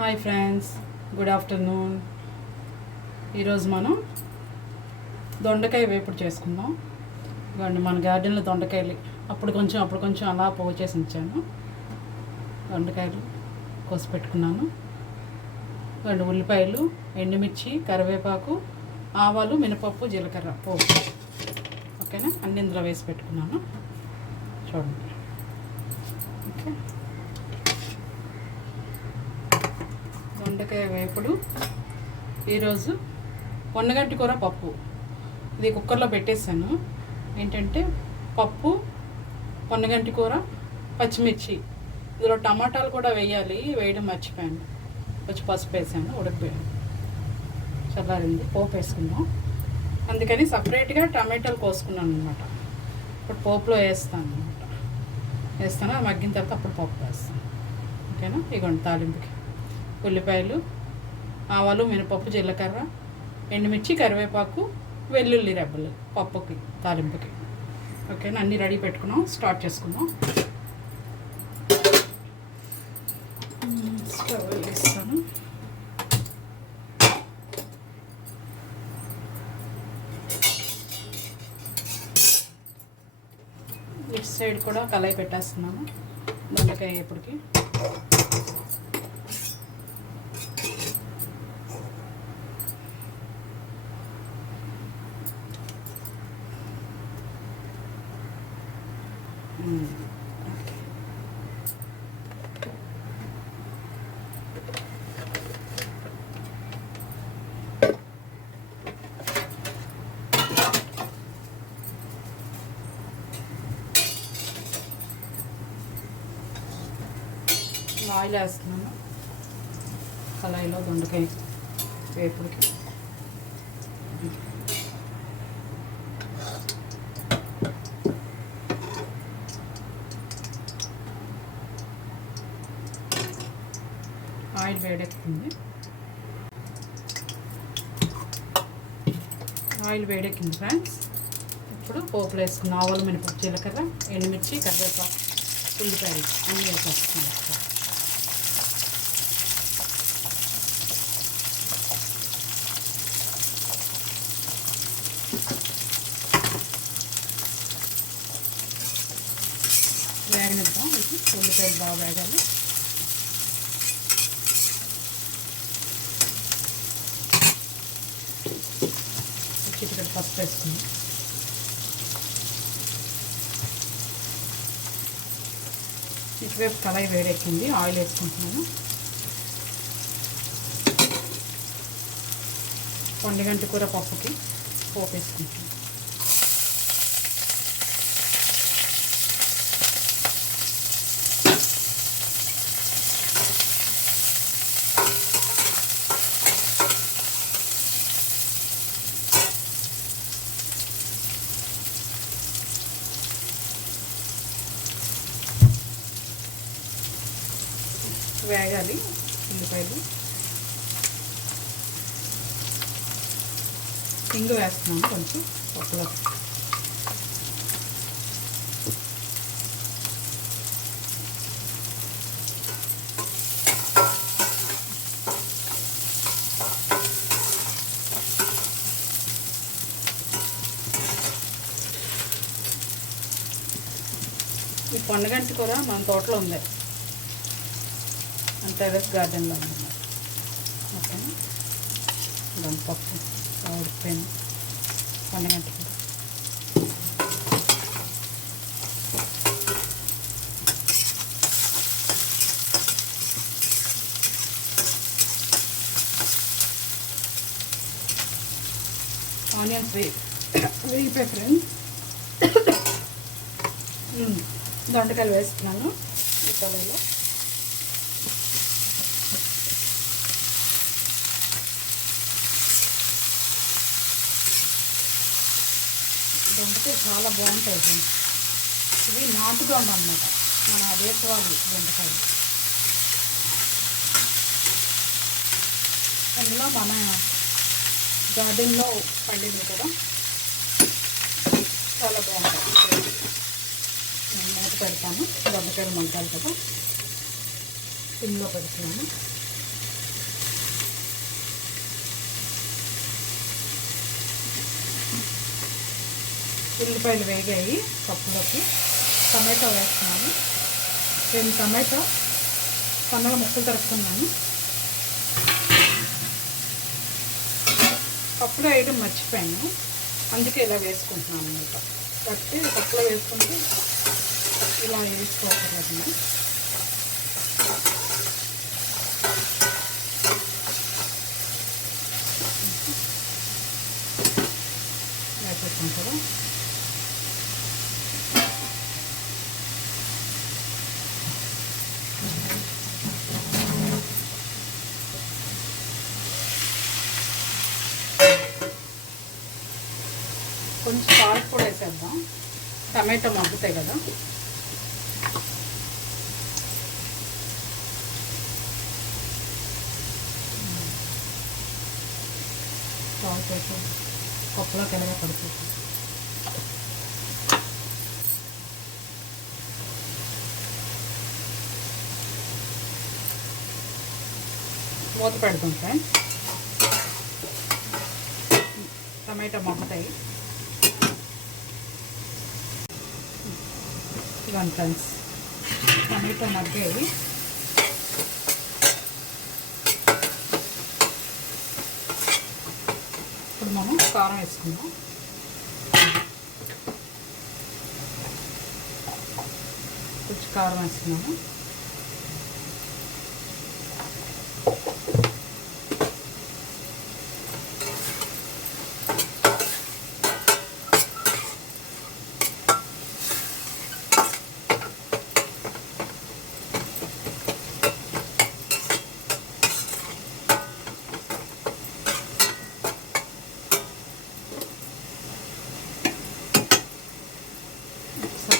Hi friends, good afternoon. ఈరోజు మనం దొండకాయ వేపుడు చేసుకుందాం. ఇవ్వండి, మన గార్డెన్లో దొండకాయలు అప్పుడు కొంచెం అలా పోగు చేసి ఉంచాను. దొండకాయలు కోసి పెట్టుకున్నాను. ఇవ్వండి, ఉల్లిపాయలు, ఎండుమిర్చి, కరివేపాకు, ఆవాలు, మినపప్పు, జీలకర్ర పోపు. ఓకేనా, అన్ని ఇందులో వేసి పెట్టుకున్నాను. చూడండి. ఓకే, దొండకాయ వేపుడు. ఈరోజు పొన్నగంటి కూర పప్పు. ఇది కుక్కర్లో పెట్టేశాను. ఏంటంటే పప్పు, పొన్నగంటి కూర, పచ్చిమిర్చి, ఇందులో టమాటాలు కూడా వేయడం మర్చిపోయాను. కొంచెం పసుపు వేసాను, ఉడికిపోయాను, చల్లారింది. పోపు వేసుకుందాం, అందుకని సపరేట్గా టమాటాలు కోసుకున్నాను అనమాట. ఇప్పుడు పోపులో వేస్తాను, అది మగ్గిన తర్వాత అప్పుడు పప్పు వేస్తాను. ఓకేనా. ఇగోండి తాలింపుకి ఉల్లిపాయలు, ఆవాలు, మినపప్పు, జీలకర్ర, ఎండుమిర్చి, కరివేపాకు, వెల్లుల్లి రెబ్బలు పప్పుకి, తాలింపుకి. ఓకేనా, అన్నీ రెడీ పెట్టుకున్నాం. స్టార్ట్ చేసుకుందాం. స్టవ్ వెలిగిస్తాను. ఇటు సైడ్ కూడా కళాయి పెట్టేస్తున్నాను దొండకాయ వేపుడికి. ఆయిల్ వేస్తున్నాను కళాయిలో దొండకాయ వేపుడికి. ఆయిల్ వేడెక్కింది. ఫ్రెండ్స్. ఇప్పుడు పోపులు వేసుకున్న ఆవాలు, మినపప్పు, జీలకర్ర, ఎండుమిర్చి, కరివేపాకు, ఉల్లిపాయలు అన్నీ వేసేస్తున్నాను. వేగనిద్దాం. ఇది ఉల్లిపాయలు బాగా వేగాలి. చిటికెడు పసుపు వేసుకుందాం. ఇటువైపు కళాయి వేడెక్కింది. ఆయిల్ వేసుకుంటున్నాను. పొన్నగంటి కూర పప్పుకి పోపు వేసుకుంటున్నాను. వేగాలి ఉల్లిపాయలు. ఇంగు వేస్తున్నాను కొంచెం పప్పులో. ఈ పొన్నగంటి కూర మన తోటలో ఉంది, టెర్రస్ గార్డెన్లో ఉందన్నమాట. ఓకేనా. దాని పప్పు ఉడికిపోయింది. పొన్నగంటి కూర ఆనియన్స్ వేగిపోయి ఫ్రెండ్స్. దొండకాయలు వేస్తున్నాను ఈ కళాయిలో. దొండకాయ చాలా బాగుంటాయి. ఇవి నాటు దొండ అన్నమాట, మన దేశవాళీ దొండకాయలు. అందులో మన గార్డెన్లో పండింది కదా, చాలా బాగుంటుంది. నేను మూత పెడతాను. దొండకాయలు మగ్గాలి కదా, సిమ్లో పెడుతున్నాను. ఉల్లిపాయలు వేగాయి పప్పులోకి. టమాటో వేస్తున్నాను. 2 టమాటో సన్నగా ముక్కలు తరుపుకున్నాను. పప్పులో వేయడం మర్చిపోయాను, అందుకే ఇలా వేసుకుంటున్నాను అన్నమాట. కాబట్టి పప్పులో వేసుకుంటే ఇలా వేసుకోకూడదు. వేసుకుంటారు. కొంచెం సాల్ట్ కూడా వేసేద్దాం, టమాటో మగ్గుతాయి కదా. సాల్ట్ వేసి పప్పులోకి ఎలా పడుతుంది. మూత పెడతాం ఫ్రెండ్స్. టమాటో మగ్గుతాయి. ఇవన్నీ ఫ్రెండ్స్ టమాటో మగ్గాయి. ఇప్పుడు మనం కారం వేసుకుందాం. కొంచెం కారం వేసుకున్నాము.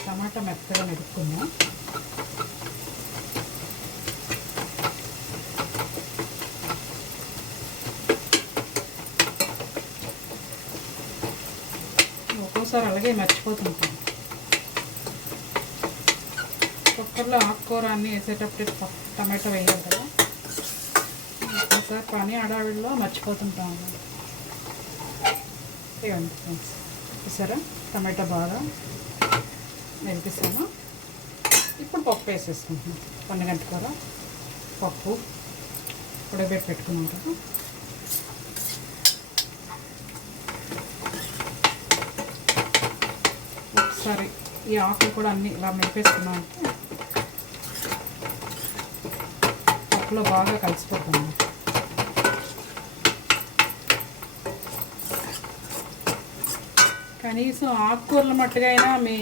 టమాటా మెత్తగా నడుపుకుందాం. ఒక్కోసారి అలాగే మర్చిపోతుంటాం. కుక్కర్లో ఆకుకూర అన్నీ వేసేటప్పుడు టమాటో వేయాలి కదా, ఒక్కోసారి పని అడావిడిలో మర్చిపోతుంటాం. ఇవ్వండి ఫ్రెండ్స్, చూసారా టమాటో బాగా మెరిపిస్తాను. ఇప్పుడు పప్పు వేసేసుకుంటున్నాం. 1 గంట కూర పప్పు ఉడకబెట్టి పెట్టుకున్నాం కదా. ఒకసారి ఈ ఆకులు కూడా అన్నీ ఇలా మెరిపేసుకున్నాం అంటే పప్పులో బాగా కలిసిపోతుంది. కనీసం ఆకుకూరల మట్టుగా అయినా మీ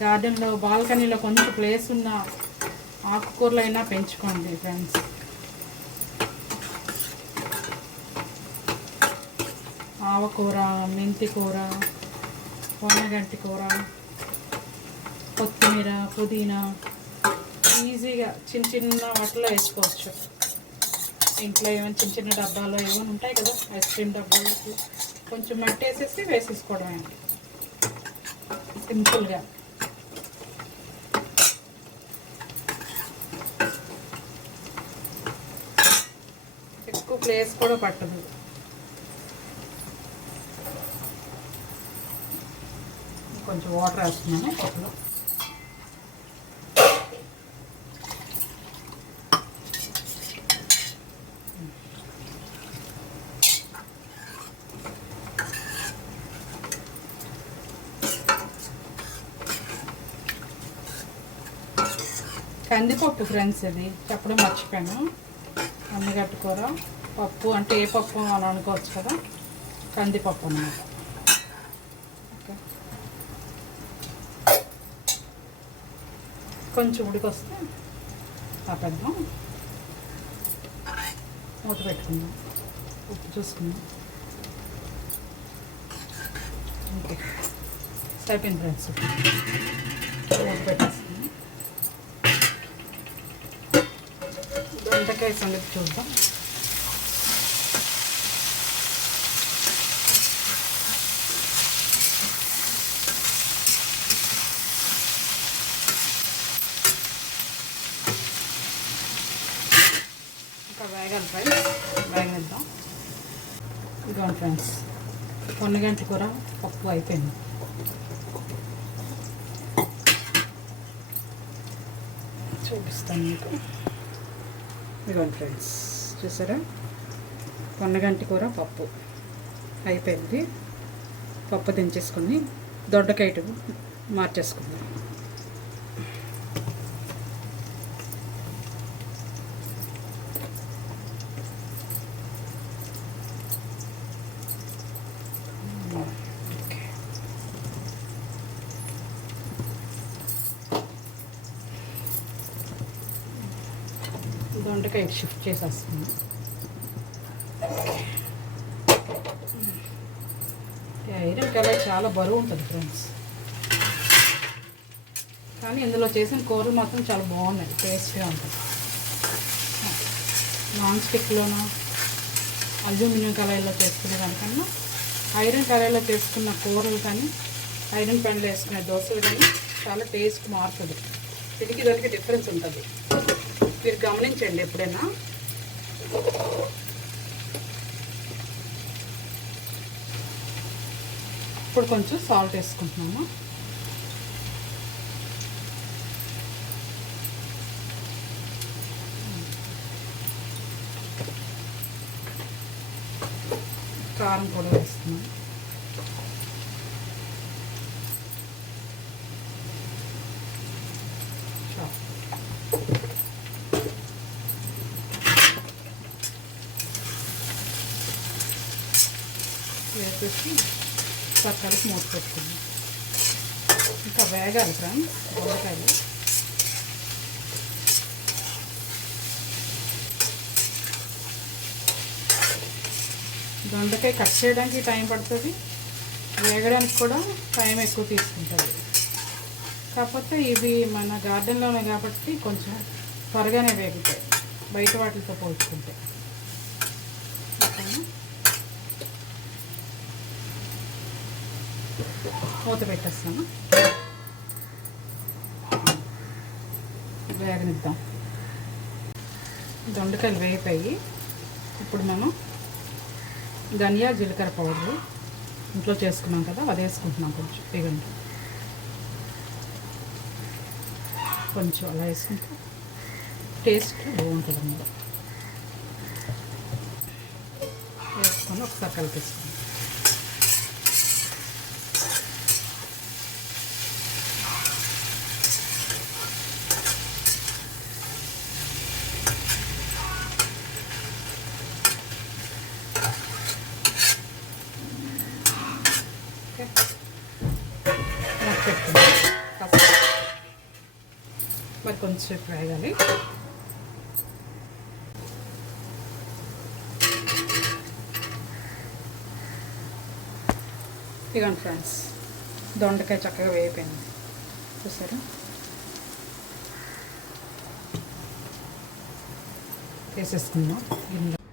గార్డెన్లో బాల్కనీలో కొంచెం ప్లేస్ ఉన్న ఆకుకూరలు అయినా పెంచుకోండి ఫ్రెండ్స్. ఆవకూర, మెంతి కూర, పొన్నగంటి కూర, కొత్తిమీర, పుదీనా ఈజీగా చిన్న చిన్న వాటిలో వేసుకోవచ్చు. ఇంట్లో ఏమైనా చిన్న చిన్న డబ్బాలో ఏమైనా ఉంటాయి కదా, ఐస్ క్రీమ్ డబ్బాలో కొంచెం మట్టి వేసేసి వేసేసుకోవడమే సింపుల్గా. ఎక్కువ ప్లేస్ కూడా పట్టదు. కొంచెం వాటర్ వేస్తున్నాను పప్పులో. కందిపప్పు ఫ్రెండ్స్, ఇది చెప్పడం మర్చిపోయాను. అన్నగట్టు కూర పప్పు అంటే ఏ పప్పు అని అనుకోవచ్చు కదా, కందిపప్పు అన్నమాట. ఓకే, కొంచెం ఉడికొస్తే ఆపేద్దాం. మూత పెట్టుకుందాం. ఉప్పు చూసుకుందాం. ఓకే, అయిపోయింది ఫ్రెండ్స్. మూత పెట్టేస్తాను. దొండకాయ సంగతి చూద్దాం. ఇంకా వేగాలి ఫ్రెండ్స్, వేగనిద్దాం. ఇదిగోండి ఫ్రెండ్స్, 1 గంట కూర పప్పు అయిపోయింది. చూపిస్తాను మీకు. ఇదిగోండి ఫ్రెండ్స్, చూసారా, పొన్నగంటి కూర పప్పు అయిపోయింది. పప్పు దించేసుకొని దొడ్డకాయ మార్చేసుకుందాం. దొండకాయ షిఫ్ట్ చేసేస్తున్నాం. ఐరన్ కలర్ చాలా బరువు ఉంటుంది ఫ్రెండ్స్, కానీ ఇందులో చేసిన కూరలు మాత్రం చాలా బాగున్నాయి, టేస్ట్గా ఉంటుంది. నాన్ స్టిక్లోనో అల్యూమినియం కళాయిలో చేసుకునే దానికన్నా ఐరన్ కళాయిలో చేసుకున్న కూరలు కానీ ఐరన్ పెన్లో వేసుకునే దోశలు కానీ చాలా టేస్ట్ మారుతుంది. దీనికి దానికి డిఫరెన్స్ ఉంటుంది, మీరు గమనించండి ఎప్పుడైనా. ఇప్పుడు కొంచెం సాల్ట్ వేసుకుంటున్నాము. కారం కూడా వేస్తున్నాము. వేసేసి పక్కలకి మూత పెట్టుకుందాం. ఇంకా వేగాలి ఫ్రెండ్స్ దొండకాయలు. దొండకాయ కట్ చేయడానికి టైం పడుతుంది, వేగడానికి కూడా టైం ఎక్కువ తీసుకుంటుంది. కాకపోతే ఇవి మన గార్డెన్లోనే కాబట్టి కొంచెం త్వరగానే వేగుతాయి బయట వాటితో పోల్చుకుంటే. మూత పెట్టేస్తాను, వేగనిద్దాం. దొండకాయలు వేగిపోయి ఇప్పుడు మనం ధనియా జీలకర్ర పౌడర్ ఇంట్లో చేసుకున్నాం కదా, అది వేసుకుంటున్నాం. కొంచెం వేగండి, కొంచెం అలా వేసుకుంటే టేస్ట్ బాగుంటుంది అన్నమాట. వేసుకొని ఒకసారి కలిపేసుకుంటాం. మరి కొంచెం వేగాలి. ఇదిగోండి ఫ్రెండ్స్, దొండకాయ చక్కగా వేగిపోయింది చూసారా. వేసేసుకుందాం గిన్నెలో.